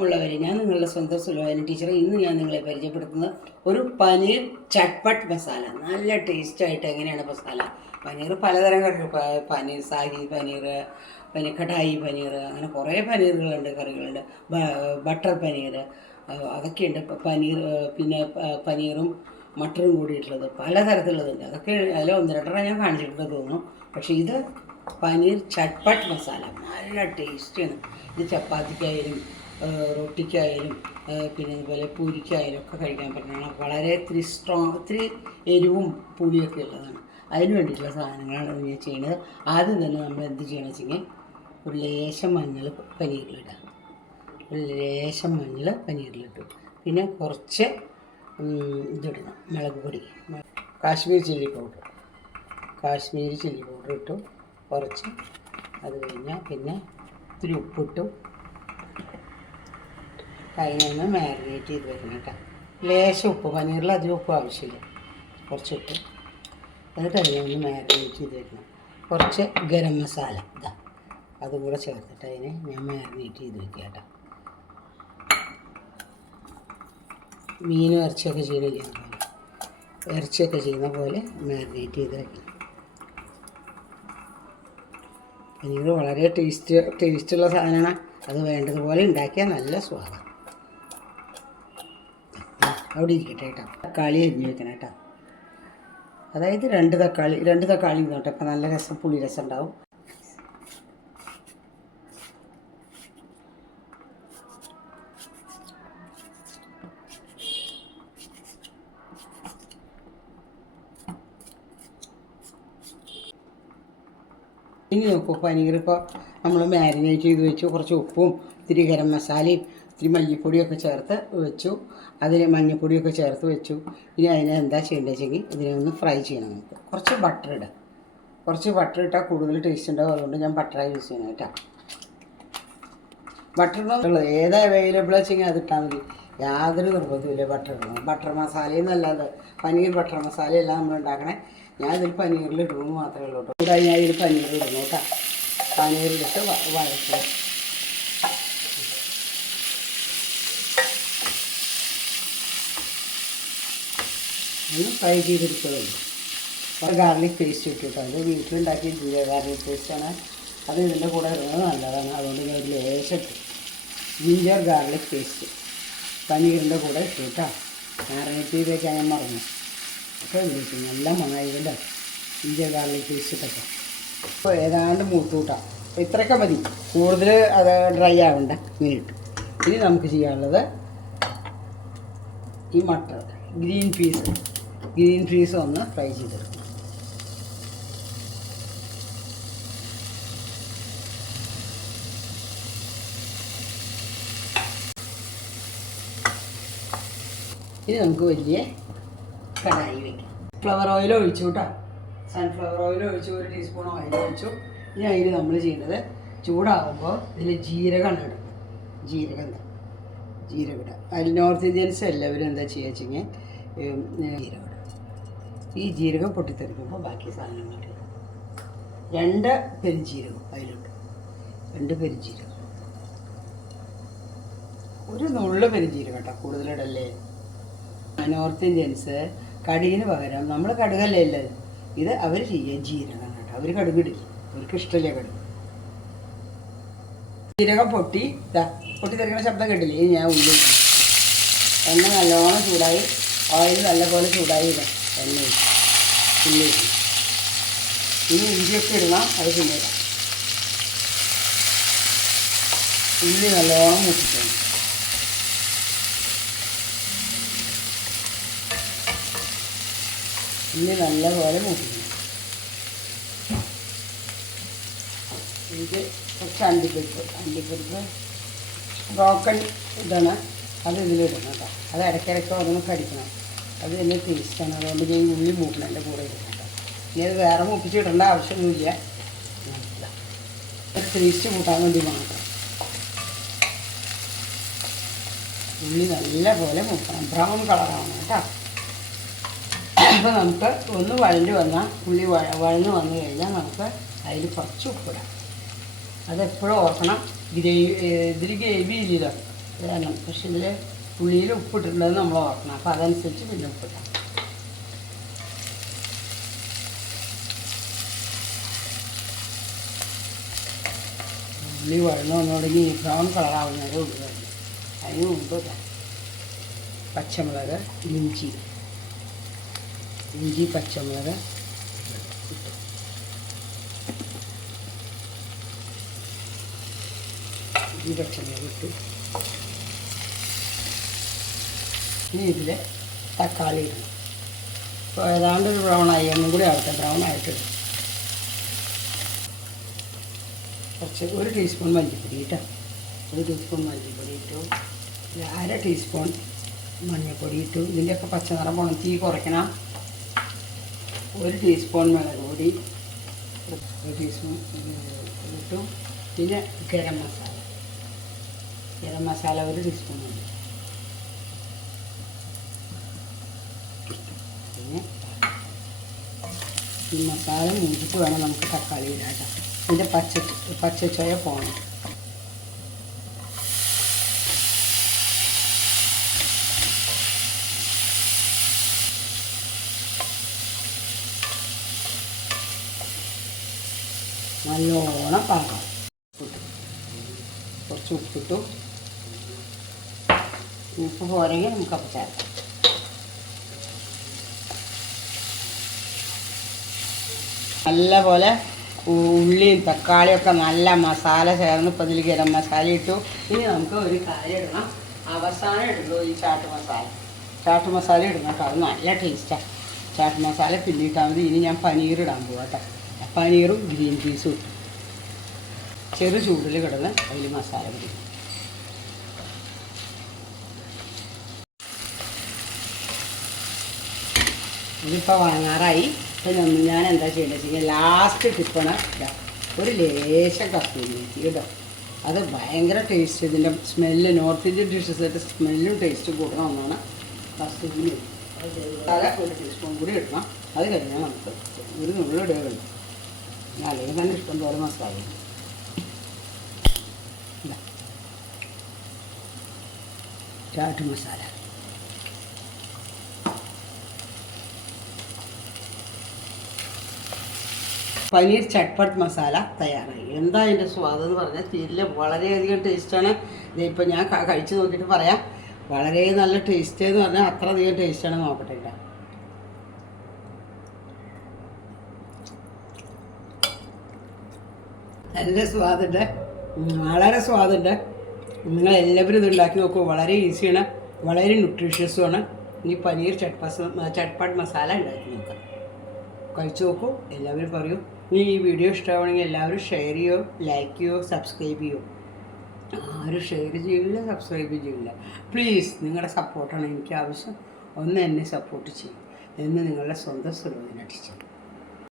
സ്നേഹമുള്ളവരെ ഞാൻ നിങ്ങളുടെ സ്വന്തം സുലോചന ടീച്ചർ ഇന്ന് ഞാൻ നിങ്ങളെ പരിചയപ്പെടുത്തുന്നത് ഒരു പനീർ ചട്പട്ട് മസാല. നല്ല ടേസ്റ്റായിട്ട് എങ്ങനെയാണ് മസാല? പനീർ പലതരം പനീർ സാഹി പനീർ പിന്നെ കടായി പനീർ അങ്ങനെ കുറേ പനീറുകളുണ്ട് കറികളുണ്ട്. ബട്ടർ പനീർ അതൊക്കെയുണ്ട്. പനീർ പിന്നെ പനീറും മട്ടറും കൂടിയിട്ടുള്ളത്. പലതരത്തിലുള്ളതുണ്ട്. അതൊക്കെ അതിൽ ഒന്ന് രണ്ടെണ്ണം ഞാൻ കാണിച്ചിട്ടുണ്ട് തോന്നുന്നു. പക്ഷേ ഇത് പനീർ ചട്പട്ട് മസാല. നല്ല ടേസ്റ്റിയാണ് ഇത് ചപ്പാത്തിക്കായാലും റൊട്ടിക്കായാലും പിന്നെ അതുപോലെ പൂരിക്കായാലും ഒക്കെ കഴിക്കാൻ പറ്റുന്നതാണ്. വളരെ ഇത്തിരി സ്ട്രോങ് ഇത്തിരി എരിവും പുളിയൊക്കെ ഉള്ളതാണ്. അതിന് വേണ്ടിയിട്ടുള്ള സാധനങ്ങളാണ് ഞാൻ ചെയ്യുന്നത്. ആദ്യം തന്നെ നമ്മൾ എന്ത് ചെയ്യണമെന്ന് വെച്ചെങ്കിൽ ഒരു ലേശം മഞ്ഞൾ പനീരിലിടുക ഒരു ലേശം മഞ്ഞൾ പനീറിലിട്ടു പിന്നെ കുറച്ച് ഇതിടണം. മുളക് പൊടി. Kashmiri chilli powder. Kashmiri chilli powder ഇട്ടു. കുറച്ച് അത് കഴിഞ്ഞാൽ പിന്നെ ഇത്തിരി ഉപ്പിട്ടു. അതിനൊന്ന് മാരിനേറ്റ് ചെയ്ത് വെക്കണം കേട്ടോ. ലേശം ഉപ്പ് പനീറിൽ അധികം ഉപ്പ് ആവശ്യമില്ല. കുറച്ച് ഉപ്പ്. എന്നിട്ട് അതിനൊന്ന് മാരിനേറ്റ് ചെയ്ത് വെക്കണം. കുറച്ച് ഗരം മസാല ഇതാ അതും കൂടെ ചേർത്തിട്ട് അതിനെ ഞാൻ മാരിനേറ്റ് ചെയ്ത് വെക്കുക കേട്ടോ. മീനും ഇറച്ചിയൊക്കെ ചെയ്യുന്നില്ല പോലെ. ഇറച്ചിയൊക്കെ ചെയ്യുന്ന പോലെ മാരിനേറ്റ് ചെയ്ത് വെക്കണം. പനീർ വളരെ ടേസ്റ്റ് ടേസ്റ്റുള്ള സാധനമാണ്. അത് വേണ്ടതുപോലെ ഉണ്ടാക്കിയാൽ നല്ല സ്വാദം അവിടെ ഇരിക്കട്ടെ കേട്ടോ. തക്കാളി അരിഞ്ഞ് വെക്കണം കേട്ടോ. അതായത് രണ്ട് തക്കാളി രണ്ട് തക്കാളി നോട്ടെ അപ്പം നല്ല രസം പുളി രസം ഉണ്ടാവും. ഇനി നോക്കൂ പനീർ ഇപ്പോൾ നമ്മൾ മാരിനേറ്റ് ചെയ്ത് വെച്ച്. കുറച്ച് ഉപ്പും ഇത്തിരി ഗരം മസാലയും ഇത്തിരി മല്ലിപ്പൊടിയൊക്കെ ചേർത്ത് വെച്ചു. അതിന് മഞ്ഞൾപ്പൊടിയൊക്കെ ചേർത്ത് വെച്ചു. ഇനി അതിനെ എന്താ ചെയ്യേണ്ടത് വെച്ചെങ്കിൽ ഇതിനെ ഒന്ന് ഫ്രൈ ചെയ്യണം നമുക്ക്. കുറച്ച് ബട്ടർ ഇടാം. കുറച്ച് ബട്ടർ ഇട്ടാൽ കൂടുതൽ ടേസ്റ്റ് ഉണ്ടാവും. അതുകൊണ്ട് ഞാൻ ബട്ടറായി യൂസ് ചെയ്യണം കേട്ടോ. ബട്ടർ ഉള്ളത് ഏതാ അവൈലബിൾ വെച്ചെങ്കിൽ അത് ഇട്ടാൽ മതി. യാതൊരു നിർബന്ധമില്ല ബട്ടർ ഇടണം ബട്ടർ മസാലയെന്നല്ലാതെ പനീർ ബട്ടർ മസാലയെല്ലാം നമ്മൾ ഉണ്ടാക്കണേ. ഞാൻ ഇതിൽ പനീറിൽ ഇടുന്നു മാത്രമേ ഉള്ളൂ കൂടാതെ ഞാൻ ഇതിൽ പനീർ ഇടുന്നു കേട്ടോ. പനീറിലിട്ട് വഴറ്റുക. ഒന്ന് ഫ്രൈ ചെയ്തെടുക്കുകയുള്ളൂ അപ്പോൾ ഗാർലിക് പേസ്റ്റ് ഇട്ടിട്ടോ അത് വീട്ടിലുണ്ടാക്കിയ ജീരക ഗാർലിക് പേസ്റ്റാണ് അത് ഇതിന്റെ കൂടെ ഇടുന്നത് നല്ലതാണ്. അതുകൊണ്ട് ഞാൻ ഒരു ലേശം ഇട്ടു. ജിഞ്ചർ ഗാർലിക് പേസ്റ്റ് പനീറിന്റെ കൂടെ ഇട്ടു കേട്ടോ മാറിനേറ്റ് ചെയ്ത് വെക്കാൻ ഞാൻ മറന്നു. അപ്പോൾ വിളിച്ചു നല്ല മണമായതല്ലോ ജിഞ്ചർ ഗാർലിക് പേസ്റ്റ് ഇട്ടൊക്കെ അപ്പോൾ ഏതാണ്ട് മൂത്ത് കൂട്ടാം അപ്പോൾ ഇത്രയൊക്കെ മതി. കൂടുതൽ അത് ഡ്രൈ ആവണ്ട. ഇങ്ങനെ ഇട്ടു. ഇനി നമുക്ക് ചെയ്യാനുള്ളത് ഈ മട്ടർ ഗ്രീൻ പീസ് ഗ്രീൻ പീസ് ഒന്ന് ഫ്രൈ ചെയ്തെടുക്കും. ഇനി നമുക്ക് വലിയ കടായി വയ്ക്കാം ഫ്ലവർ ഓയിൽ ഒഴിച്ചു കേട്ടോ. സൺഫ്ലവർ ഓയിൽ ഒഴിച്ചു ഒരു ടീസ്പൂൺ ഓയിൽ ഒഴിച്ചു. ഇനി അതിൽ നമ്മൾ ചെയ്യുന്നത് ചൂടാകുമ്പോൾ ഇതിൽ ജീരകമാണ് ഇടുന്നത് ജീരകം ജീരകം ഇടാം. അതിൽ നോർത്ത് ഇന്ത്യൻസ് എല്ലാവരും എന്താ ചെയ്യുക വെച്ചെങ്കിൽ ജീരകം ഈ ജീരകം പൊട്ടിത്തെറിക്കുമ്പോൾ ബാക്കി സാധനങ്ങൾ രണ്ട് പെരിഞ്ജീരകം അതിലുണ്ട് രണ്ട് പെരിഞ്ജീരകം ഒരു നുള്ള പെരിഞ്ജീരകം കേട്ടോ കൂടുതലിടല്ലേ? നോർത്ത് ഇന്ത്യൻസ് കടുകിന് പകരം നമ്മൾ കടുകല്ലേ ഇല്ലത് ഇത് അവർ ചെയ്യുക ജീരകം കേട്ടോ. അവർ കടുകിടില്ല അവർക്ക് ഇഷ്ടമില്ല കടുക്? ജീരകം പൊട്ടി പൊട്ടിത്തെറിക്കണ ശബ്ദം കേട്ടില്ലേ? ഞാൻ ഉള്ളി ഇടുന്നു. എണ്ണ നല്ലോണം ചൂടായി ഓയിൽ നല്ലപോലെ ചൂടായി ഇടാം. എണ്ണ ഇനി ഇഞ്ചിയൊക്കെ ഇടണം അത് പിന്നെ ഉള്ളി നല്ലോണം മുട്ടിക്കണം ഉള്ളി നല്ലപോലെ മുട്ടിക്കണം ഇത് കുറച്ച് അണ്ടിപ്പരിപ്പ് അണ്ടിപ്പരിപ്പ് ബ്രോക്കൺ ഇടണം അത് ഇതിലിടണം കേട്ടോ. അത് ഇടയ്ക്കിടയ്ക്ക് ഓരോന്ന് കടിക്കണം. അത് തന്നെ ടേസ്റ്റാണ് അതുകൊണ്ട് ഞാൻ ഉള്ളി മൂക്കണം എന്റെ കൂടെ ഇനി അത് വേറെ മൂപ്പിച്ച് ഇടേണ്ട ആവശ്യമൊന്നുമില്ല. ടേസ്റ്റ് കൂട്ടാൻ വേണ്ടി മാത്രം. ഉള്ളി നല്ല പോലെ മൂക്കണം. ബ്രൗൺ കളറാണ് കേട്ടോ. അപ്പോൾ നമുക്ക് ഒന്ന് വഴഞ്ഞു വന്നാൽ ഉള്ളി വഴ വഴന്ന് വന്നു കഴിഞ്ഞാൽ നമുക്ക് അതിൽ കുറച്ച് ഉപ്പിടാം. അതെപ്പോഴും ഓർക്കണം. ഗ്രേവി ഇതിൽ ഗ്രേവി ഇല്ലല്ലോ. വേണം പക്ഷെ ഇതിൽ പുളിയിൽ ഉപ്പിട്ടിട്ടുണ്ടെന്ന് നമ്മൾ ഓർക്കണം. അപ്പോൾ അതനുസരിച്ച് പിന്നെ ഉപ്പിട്ടാം ഉള്ളി വഴന്നു വന്നു തുടങ്ങി ബ്രൗൺ കളറാവുന്നവരെ ഉള്ളി. വഴന്നു അതിന് മുമ്പ് പച്ചമുളക് ഇഞ്ചി. ഇഞ്ചി പച്ചമുളക്. ഇഞ്ചി പച്ചമുളക് ഇട്ടു ഇനി ഇതിൽ തക്കാളി ഇടും. ഇപ്പോൾ ഏതാണ്ട് ഒരു ബ്രൗൺ ആയി ഒന്നും കൂടി ആവട്ടെ ബ്രൗൺ ആയിട്ടിടും കുറച്ച് ഒരു ടീസ്പൂൺ മല്ലിപ്പൊടി ഇട്ടോ. ഒരു ടീസ്പൂൺ മല്ലിപ്പൊടി ഇട്ടു. അര ടീസ്പൂൺ മഞ്ഞൾപ്പൊടി ഇട്ടു. ഇതിന്റെയൊക്കെ പച്ചനിറം പോകണം തീ കുറയ്ക്കണം. ഒരു ടീസ്പൂൺ മുളക് പൊടി ഒരു ടീസ്പൂൺ ഇട്ടു. പിന്നെ ഗരം മസാല. ഗരം മസാല ഒരു ടീസ്പൂൺ മതി. ഈ മസാല മൂടിയിട്ട് വേണം നമുക്ക് തക്കാളി ഇടാം ഇതിന്റെ പച്ച പച്ചച്ചോയ പോകണം നല്ലോണം പാകം ഉപ്പിട്ടു. കുറച്ച് ഉപ്പിട്ടു. ഉപ്പ് പോരെങ്കിൽ നമുക്ക് ചേർക്കാം. നല്ല പോലെ ഉള്ളിയും തക്കാളിയും ഒക്കെ നല്ല മസാല ചേർന്ന് ഇപ്പം ഇതിൽ ഗരം മസാല ഇട്ടു. ഇനി നമുക്ക് ഒരു കാര്യം ഇടണം. അവസാനം ഇടുള്ളൂ ഈ ചാട്ട് മസാല. ചാട്ട് മസാല ഇടണം കേട്ടോ അത് നല്ല ടേസ്റ്റാണ് ചാട്ട് മസാല പിന്നെ ഇട്ടാൽ മതി ഇനി ഞാൻ പനീർ ഇടാൻ പോവാം പനീറും ഗ്രീൻ പീസും ഇട്ടു. ചെറു ചൂടിൽ കിടന്ന് അതിൽ മസാല പിടിക്കും ഇതിപ്പോൾ വാങ്ങാറായി പിന്നെ ഞാൻ എന്താ ചെയ്യേണ്ടത്? വെച്ച് കഴിഞ്ഞാൽ ലാസ്റ്റ് ടിപ്പണ ഒരു ലേശം കസ്തൂരി മേത്തി കേട്ടോ. അത് ഭയങ്കര ടേസ്റ്റ് ഇതിന്റെ സ്മെല്ല് നോർത്ത് ഇന്ത്യൻ ഡിഷസിന്റെ സ്മെല്ലും ടേസ്റ്റും കൂടുന്ന ഒന്നാണ് കസ്തൂരി അത് ഒരു ടീസ്പൂൺ കൂടി ഇടണം. അത് കഴിഞ്ഞാൽ നമുക്ക് ഒരു നുള്ളിൽ വേണം അല്ലെങ്കിൽ തന്നെ ഇഷ്ടം പോലെ മസാല. ചാട്ട് മസാല. പനീർ ചട്ട്പട്ട് മസാല തയ്യാറായി. എന്താ അതിന്റെ സ്വാദ് എന്ന് പറഞ്ഞാൽ തീരിൽ വളരെയധികം ടേസ്റ്റാണ് ഇതിപ്പോൾ ഞാൻ കഴിച്ചു നോക്കിയിട്ട് പറയാം. വളരെ നല്ല ടേസ്റ്റ് എന്ന് പറഞ്ഞാൽ അത്ര അധികം ടേസ്റ്റാണ് നോക്കട്ടെ കേട്ടോ. നല്ല സ്വാദുണ്ട് വളരെ സ്വാദുണ്ട് നിങ്ങൾ എല്ലാവരും ഇത് ഉണ്ടാക്കി നോക്കൂ. വളരെ ഈസിയാണ് വളരെ ന്യൂട്രീഷ്യസുമാണ് ഇനി പനീർ ചട്പസ് ചട്പട്ട് മസാല ഉണ്ടാക്കി നോക്കാം. കഴിച്ചു നോക്കൂ. എല്ലാവരും പറയൂ. ഇനി ഈ വീഡിയോ ഇഷ്ടമാണെങ്കിൽ എല്ലാവരും ഷെയർ ചെയ്യോ ലൈക്ക് ചെയ്യോ സബ്സ്ക്രൈബ് ചെയ്യോ. ആരും ഷെയർ ചെയ്യില്ല സബ്സ്ക്രൈബ് ചെയ്യില്ല. പ്ലീസ് നിങ്ങളുടെ സപ്പോർട്ടാണ് എനിക്ക് ആവശ്യം. ഒന്ന് എന്നെ സപ്പോർട്ട് ചെയ്യും. എന്ന് നിങ്ങളുടെ സ്വന്തം സുരവിനടിച്ചു